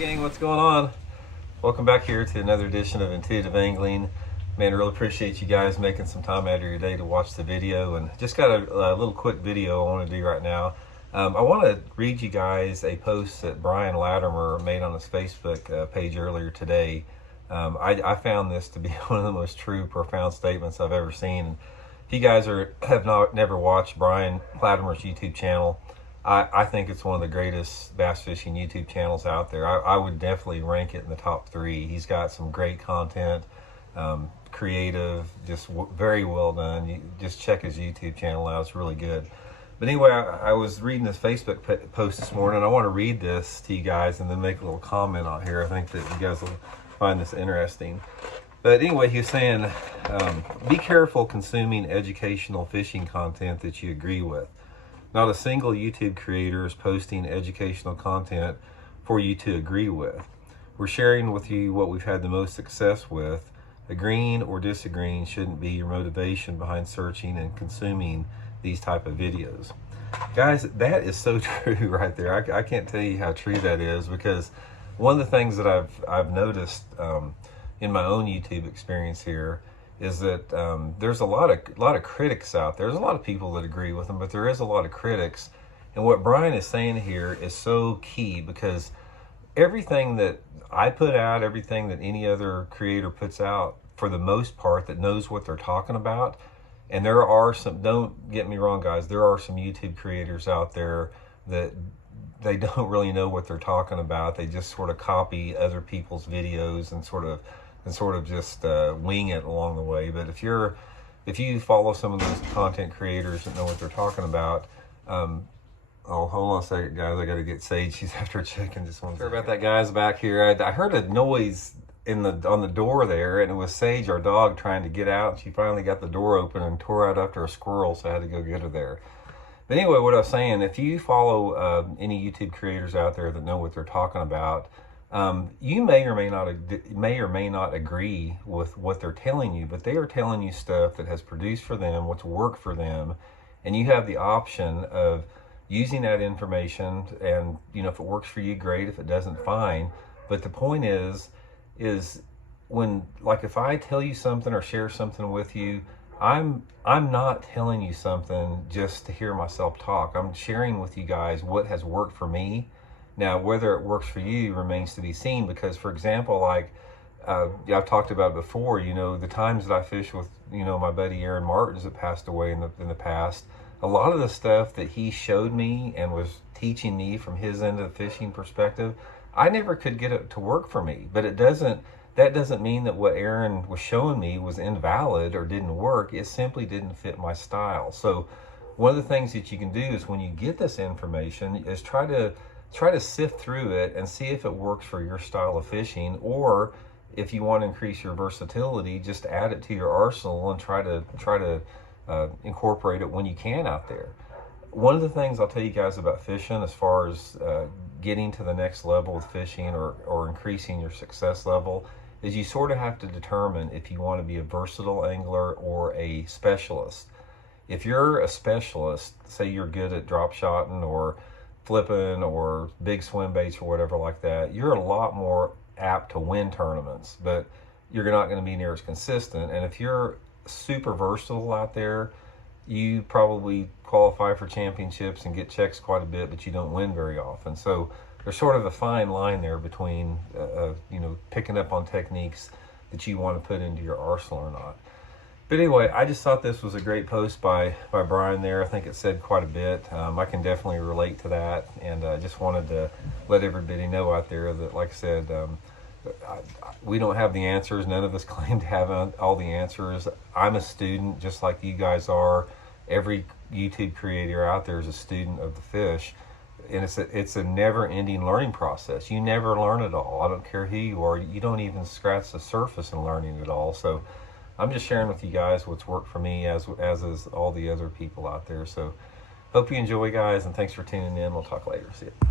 gang, what's going on? Welcome back here to another edition of Intuitive Angling. Man, I really appreciate you guys making some time out of your day to watch the video, and just got a little quick video I want to do right now. I want to read you guys a post that Brian Latimer made on his Facebook page earlier today. I found this to be one of the most true, profound statements I've ever seen. If you guys have never watched Brian Latimer's YouTube channel, I think it's one of the greatest bass fishing YouTube channels out there. I would definitely rank it in the top 3. He's got some great content, creative, just very well done. You just check his YouTube channel out. It's really good. But anyway, I was reading this Facebook post this morning. I want to read this to you guys and then make a little comment on here. I think that you guys will find this interesting. But anyway, he was saying, be careful consuming educational fishing content that you agree with. Not a single YouTube creator is posting educational content for you to agree with. We're sharing with you what we've had the most success with. Agreeing or disagreeing shouldn't be your motivation behind searching and consuming these type of videos. Guys, that is so true right there. I can't tell you how true that is, because one of the things that I've noticed in my own YouTube experience here is that there's a lot of critics out there. There's a lot of people that agree with them, but there is a lot of critics. And what Brian is saying here is so key, because everything that I put out, everything that any other creator puts out, for the most part, that knows what they're talking about. And there are some, don't get me wrong guys, there are some YouTube creators out there that they don't really know what they're talking about. They just sort of copy other people's videos and sort of just wing it along the way. But if you follow some of those content creators that know what they're talking about, oh, hold on a second, guys. I got to get Sage. She's after checking. Just one. Sorry about that, guys. Back here, I heard a noise on the door there, and it was Sage, our dog, trying to get out. She finally got the door open and tore out after a squirrel, so I had to go get her there. But anyway, what I was saying, if you follow any YouTube creators out there that know what they're talking about, you may or may not agree with what they're telling you, but they are telling you stuff that has produced for them, what's worked for them, and you have the option of using that information. And you know, if it works for you, great. If it doesn't, fine. But the point is when, like, if I tell you something or share something with you, I'm not telling you something just to hear myself talk. I'm sharing with you guys what has worked for me. Now, whether it works for you remains to be seen, because, for example, like I've talked about before, you know, the times that I fish with, you know, my buddy Aaron Martins that passed away in the past, a lot of the stuff that he showed me and was teaching me from his end of the fishing perspective, I never could get it to work for me. But that doesn't mean that what Aaron was showing me was invalid or didn't work. It simply didn't fit my style. So one of the things that you can do is, when you get this information, is try to sift through it and see if it works for your style of fishing, or if you want to increase your versatility, just add it to your arsenal and try to incorporate it when you can out there. One of the things I'll tell you guys about fishing, as far as getting to the next level with fishing, or increasing your success level, is you sort of have to determine if you want to be a versatile angler or a specialist. If you're a specialist, say you're good at drop shotting or flipping or big swim baits or whatever like that, you're a lot more apt to win tournaments, but you're not going to be near as consistent. And if you're super versatile out there, you probably qualify for championships and get checks quite a bit, but you don't win very often. So there's sort of a fine line there between you know, picking up on techniques that you want to put into your arsenal or not. But anyway, I just thought this was a great post by Brian there. I think it said quite a bit. I can definitely relate to that, and I just wanted to let everybody know out there that, like I said, we don't have the answers. None of us claim to have all the answers. I'm a student just like you guys are. Every YouTube creator out there is a student of the fish, and it's a never-ending learning process. You never learn it all. I don't care who you are. You don't even scratch the surface in learning it all. So I'm just sharing with you guys what's worked for me, as is all the other people out there. So hope you enjoy, guys, and thanks for tuning in. We'll talk later. See you.